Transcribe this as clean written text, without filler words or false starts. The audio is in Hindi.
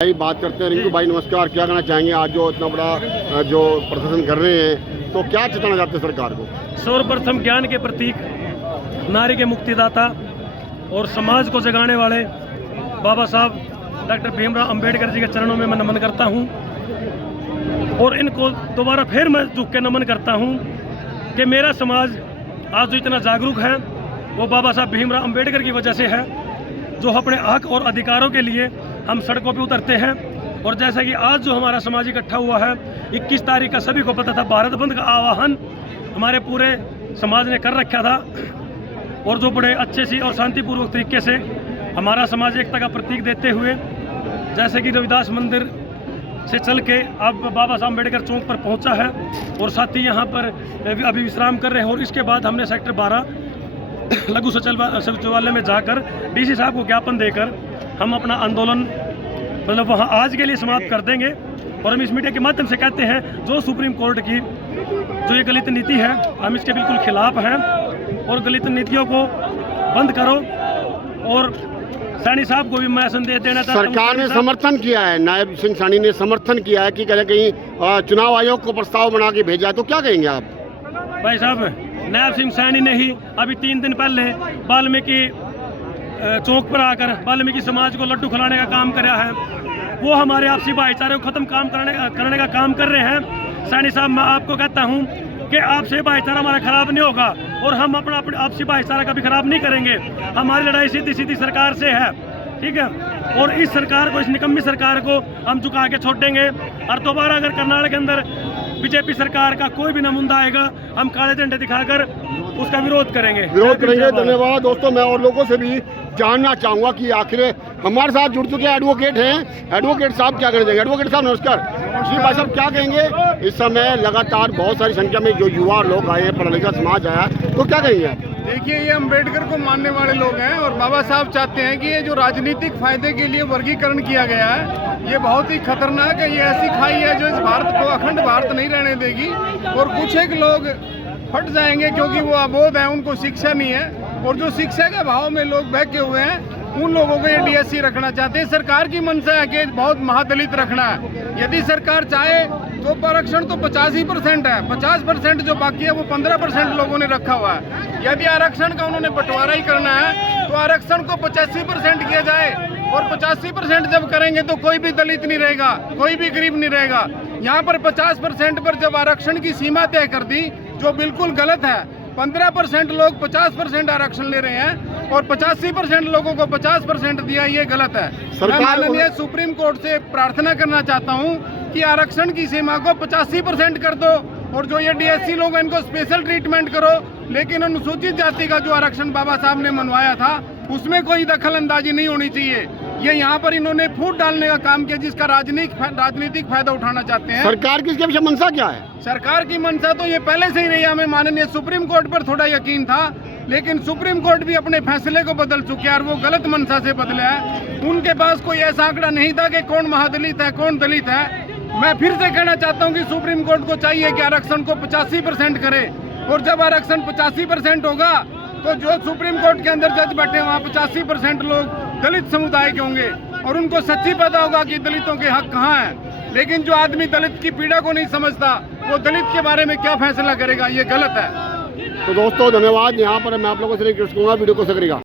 भाई बात करते हैं। रिंकू भाई नमस्कार, क्या कहना चाहेंगे? आज जो इतना बड़ा जो प्रदर्शन कर रहे हैं, तो क्या चेताना चाहते हैं सरकार को? सर्वप्रथम ज्ञान के प्रतीक, नारी के मुक्तिदाता और समाज को जगाने वाले बाबा साहब डॉक्टर भीमराव अंबेडकर जी के चरणों में मैं नमन करता हूं और इनको दोबारा फिर मैं झुक के नमन करता हूं कि मेरा समाज आज जो इतना जागरूक है वो बाबा साहब भीमराव अंबेडकर की वजह से है, जो अपने हक और अधिकारों के लिए हम सड़कों पे उतरते हैं। और जैसा कि आज जो हमारा समाज इकट्ठा हुआ है, 21 तारीख का सभी को पता था, भारत बंद का आह्वान हमारे पूरे समाज ने कर रखा था और जो बड़े अच्छे से और शांतिपूर्वक तरीके से हमारा समाज एकता का प्रतीक देते हुए, जैसे कि रविदास मंदिर से चल के अब बाबा साहब अम्बेडकर चौक पर पहुंचा है और साथी यहाँ पर अभी विश्राम कर रहे हैं। और इसके बाद हमने सेक्टर 12 लघु सचिवालय में जाकर डीसी साहब को ज्ञापन देकर हम अपना आंदोलन मतलब वहाँ आज के लिए समाप्त कर देंगे। और हम इस मीडिया के माध्यम से कहते हैं, जो सुप्रीम कोर्ट की जो ये गलत नीति है, हम इसके बिल्कुल खिलाफ हैं और गलत नीतियों को बंद करो। और सैनी साहब को भी मैं संदेश देना चाहता हूं, सरकार ने समर्थन किया है, नायब सिंह सैनी ने समर्थन किया है कि कहीं चुनाव आयोग को प्रस्ताव बना के भेजा है, तो क्या कहेंगे आप? भाई साहब, नायब सिंह सैनी ने ही अभी 3 दिन पहले वाल्मीकि चौक पर आकर वाल्मीकि समाज को लड्डू खिलाने का काम कराया है। वो हमारे आपसी भाईचारे को खत्म करने का काम कर रहे हैं। सैनी साहब, मैं आपको कहता हूं कि आपसे भाईचारा हमारा खराब नहीं होगा और हम अपना आपसी भाईचारा कभी खराब नहीं करेंगे। हमारी लड़ाई सीधी सरकार से है, ठीक है? और इस सरकार को, इस निकम्मी सरकार को हम झुका के छोड़ देंगे। और दोबारा अगर कर्नाटक के अंदर बीजेपी सरकार का कोई भी नमुंदा आएगा, हम काले झंडे दिखाकर उसका विरोध करेंगे। धन्यवाद दोस्तों। मैं और लोगों से भी जानना चाहूँगा कि आखिर हमारे साथ जुड़ चुके एडवोकेट हैं। एडवोकेट साहब क्या करेंगे? एडवोकेट साहब नमस्कार जी। भाई साहब क्या कहेंगे? इस समय लगातार बहुत सारी संख्या में जो युवा लोग आए हैं, पढ़ा लिखा समाज आया, तो क्या कहेंगे? देखिए, ये अंबेडकर को मानने वाले लोग हैं और बाबा साहब चाहते हैं कि ये जो राजनीतिक फायदे के लिए वर्गीकरण किया गया है, ये बहुत ही खतरनाक है। ये ऐसी खाई है जो इस भारत को अखंड भारत नहीं रहने देगी। और कुछ एक लोग फट जाएंगे क्योंकि वो अबोध है, उनको शिक्षा नहीं है। और जो शिक्षा के भाव में लोग बहके हुए हैं, उन लोगों को ये डीएससी रखना चाहते हैं। सरकार की मंशा है कि बहुत महादलित रखना है। यदि सरकार चाहे तो आरक्षण तो 85% है, 50% जो बाकी है वो 15% लोगों ने रखा हुआ है। यदि आरक्षण का उन्होंने बंटवारा ही करना है तो आरक्षण को 85% किया जाए। और 85% जब करेंगे तो कोई भी दलित नहीं रहेगा, कोई भी गरीब नहीं रहेगा। यहाँ पर 50% पर जब आरक्षण की सीमा तय कर दी, जो बिल्कुल गलत है। 15% लोग 50% आरक्षण ले रहे हैं और 85% लोगों को 50% दिया, ये गलत है। मैं माननीय सुप्रीम कोर्ट से प्रार्थना करना चाहता हूं कि आरक्षण की सीमा को 85% कर दो और जो ये डीएससी लोग हैं इनको स्पेशल ट्रीटमेंट करो। लेकिन अनुसूचित जाति का जो आरक्षण बाबा साहब ने मनवाया था, उसमें कोई दखल अंदाजी नहीं होनी चाहिए। ये यहाँ पर इन्होंने फूट डालने का काम किया, जिसका राजनीतिक फायदा उठाना चाहते हैं। सरकार की इसके पीछे मंशा क्या है? सरकार की मंशा तो ये पहले से ही रही है। हमें माननीय सुप्रीम कोर्ट पर थोड़ा यकीन था, लेकिन सुप्रीम कोर्ट भी अपने फैसले को बदल चुके हैं और वो गलत मंशा से बदले हैं। उनके पास कोई ऐसा आंकड़ा नहीं था कि कौन महादलित है, कौन दलित है। मैं फिर से कहना चाहता हूँ कि सुप्रीम कोर्ट को चाहिए कि आरक्षण को 85% करे। और जब आरक्षण 85% होगा तो जो सुप्रीम कोर्ट के अंदर जज बैठे वहाँ 85% लोग दलित समुदाय के होंगे और उनको सच्ची पता होगा कि दलितों के हक कहाँ हैं। लेकिन जो आदमी दलित की पीड़ा को नहीं समझता, वो दलित के बारे में क्या फैसला करेगा? ये गलत है। तो दोस्तों धन्यवाद। यहाँ पर मैं आप लोगों से रिक्वेस्ट करूँगा, वीडियो को शेयर करेगा।